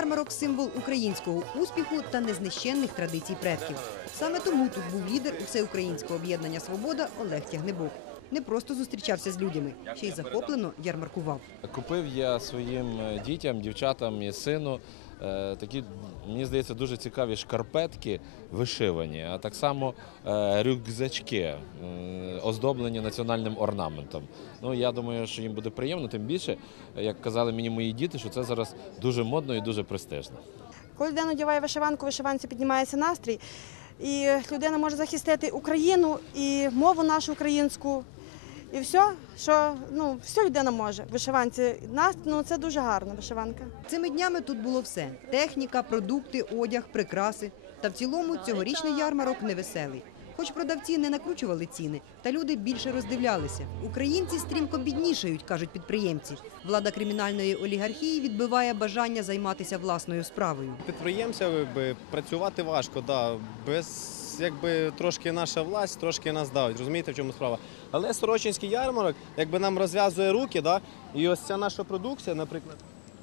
ярмарок символ українського успіху та незнищенних традицій предків. Саме тому тут був лідер всеукраїнського об'єднання Свобода Олег Тягнебок. Не просто зустрічався з людьми, ще й захоплено ярмаркував. Купив я своїм дітям, дівчатам і сину такі, мені здається, дуже цікаві шкарпетки вишивані, а так само е, рюкзачки, е, оздоблені національним орнаментом. Ну, я думаю, що їм буде приємно, тим більше, як казали мені мої діти, що це зараз дуже модно і дуже престижно. Коли людина одягає вишиванку, вишиванці піднімається настрій, і людина може захистити Україну і мову нашу українську. І все, що ну, все людина може. Вишиванці Нас- ну, це дуже гарна вишиванка. Цими днями тут було все: техніка, продукти, одяг, прикраси. Та в цілому цьогорічний ярмарок невеселий. Хоч продавці не накручували ціни, та люди більше роздивлялися. Українці стрімко біднішають, кажуть підприємці. Влада кримінальної олігархії відбиває бажання займатися власною справою. Підприємцям працювати важко, да. без якби трошки наша власть, трошки нас давить. Розумієте, в чому справа? Але Сорочинський ярмарок якби нам розв'язує руки, да? і ось ця наша продукція, наприклад.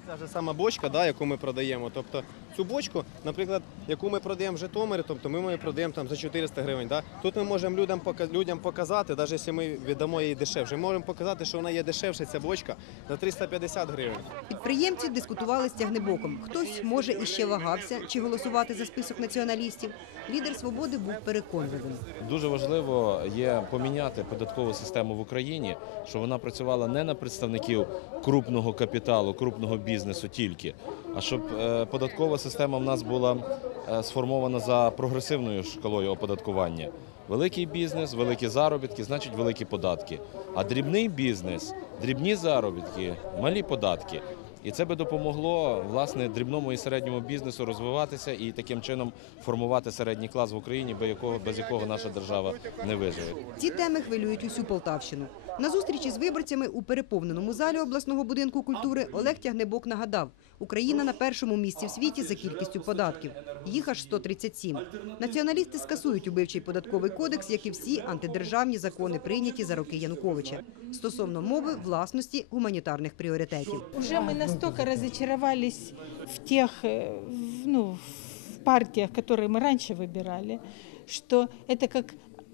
Ця ж сама бочка, да, яку ми продаємо. Тобто цю бочку, наприклад, яку ми продаємо в Житомирі, тобто ми її продаємо там за 400 гривень. Да? Тут ми можемо людям, людям показати, навіть якщо ми віддамо її дешевше, ми можемо показати, що вона є дешевше, ця бочка, за 350 гривень. Підприємці дискутували з тягнебоком. Хтось може іще вагався чи голосувати за список націоналістів. Лідер свободи був переконливим. Дуже важливо є поміняти податкову систему в Україні, щоб вона працювала не на представників крупного капіталу, крупного бізнесу тільки, а щоб е, податкова система в нас була е, сформована за прогресивною шкалою оподаткування. Великий бізнес, великі заробітки, значить великі податки. А дрібний бізнес, дрібні заробітки, малі податки. І це би допомогло власне дрібному і середньому бізнесу розвиватися і таким чином формувати середній клас в Україні, без якого без якого наша держава не виживе. Ці теми хвилюють усю Полтавщину. На зустрічі з виборцями у переповненому залі обласного будинку культури Олег Тягнебок нагадав: Україна на першому місці в світі за кількістю податків. Їх аж 137. Націоналісти скасують убивчий податковий кодекс, як і всі антидержавні закони, прийняті за роки Януковича стосовно мови, власності, гуманітарних пріоритетів. Уже мы настолько разочаровались в тех, э, в- ну, в партиях, которые мы раньше выбирали, что это как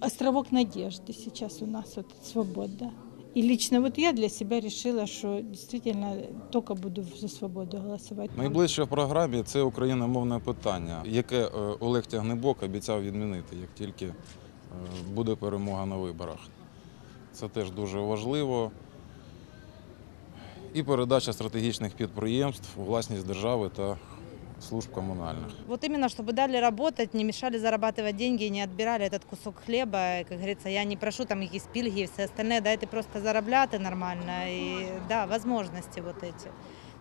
островок надежды сейчас у нас, вот свобода. И лично вот я для себя решила, что действительно только буду за свободу голосовать. Найближче в програмі це україномовне питання, яке е, Олег Тягнебок обіцяв відмінити, як тільки е, буде перемога на виборах. Це теж дуже важливо. І передача стратегічних підприємств у власність держави та служб комунальних. Вот именно, чтобы дали работать, не мешали зарабатывать деньги, не отбирали этот кусок хлеба. И, Как говорится, я не прошу там якісь пільги і все остальне, дайте просто заробляти нормально. І да, возможности вот эти.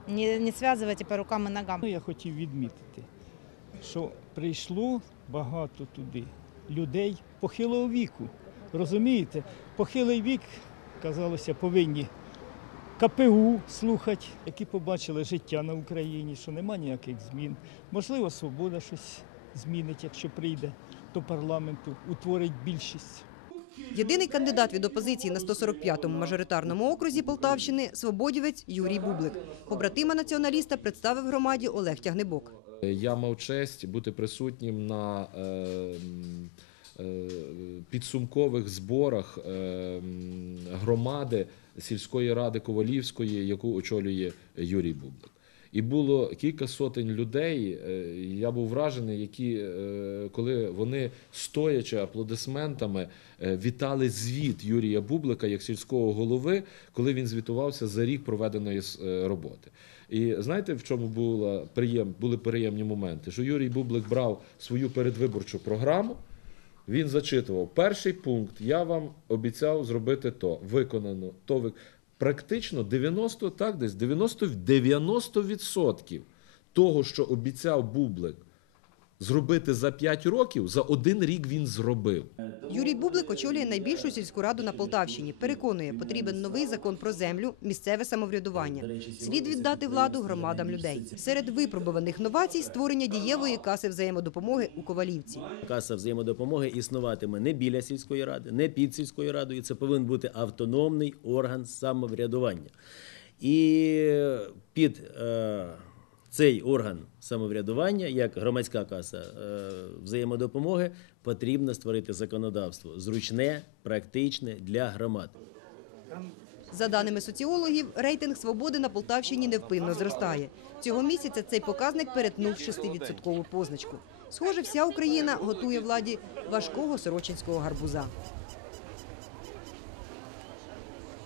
Не, не связывайте по рукам і ногам. Ну, я хотів відмітити, що прийшло багато туди людей похилого віку. Розумієте, похилий вік, казалося, повинні КПУ слухати, які побачили життя на Україні, що нема ніяких змін. Можливо, свобода щось змінить, якщо прийде до парламенту, утворить більшість. Єдиний кандидат від опозиції на 145-му мажоритарному окрузі Полтавщини – свободівець Юрій Бублик. Побратима націоналіста представив громаді Олег Тягнебок. Я мав честь бути присутнім на е, підсумкових зборах е, громади сільської ради Ковалівської, яку очолює Юрій Бублик. І було кілька сотень людей. е, Я був вражений, які, е, коли вони стоячи аплодисментами, е, вітали звіт Юрія Бублика як сільського голови, коли він звітувався за рік проведеної е, роботи. І знаєте, в чому була приєм, були приємні моменти? Що Юрій Бублик брав свою передвиборчу програму. Він зачитував перший пункт. Я вам обіцяв зробити то, виконано, то ви практично 90, так десь 90, 90% того, що обіцяв Бублик зробити за 5 років, за один рік він зробив. Юрій Бублик очолює найбільшу сільську раду на Полтавщині. Переконує, потрібен новий закон про землю, місцеве самоврядування. Слід віддати владу громадам людей. Серед випробуваних новацій створення дієвої каси взаємодопомоги у Ковалівці. Каса взаємодопомоги існуватиме не біля сільської ради, не під сільською радою. Це повинен бути автономний орган самоврядування. І під е, цей орган самоврядування, як громадська каса е, взаємодопомоги, потрібно створити законодавство зручне, практичне для громад. За даними соціологів, рейтинг свободи на Полтавщині невпинно зростає. Цього місяця цей показник перетнув 6-відсоткову позначку. Схоже, вся Україна готує владі важкого сорочинського гарбуза.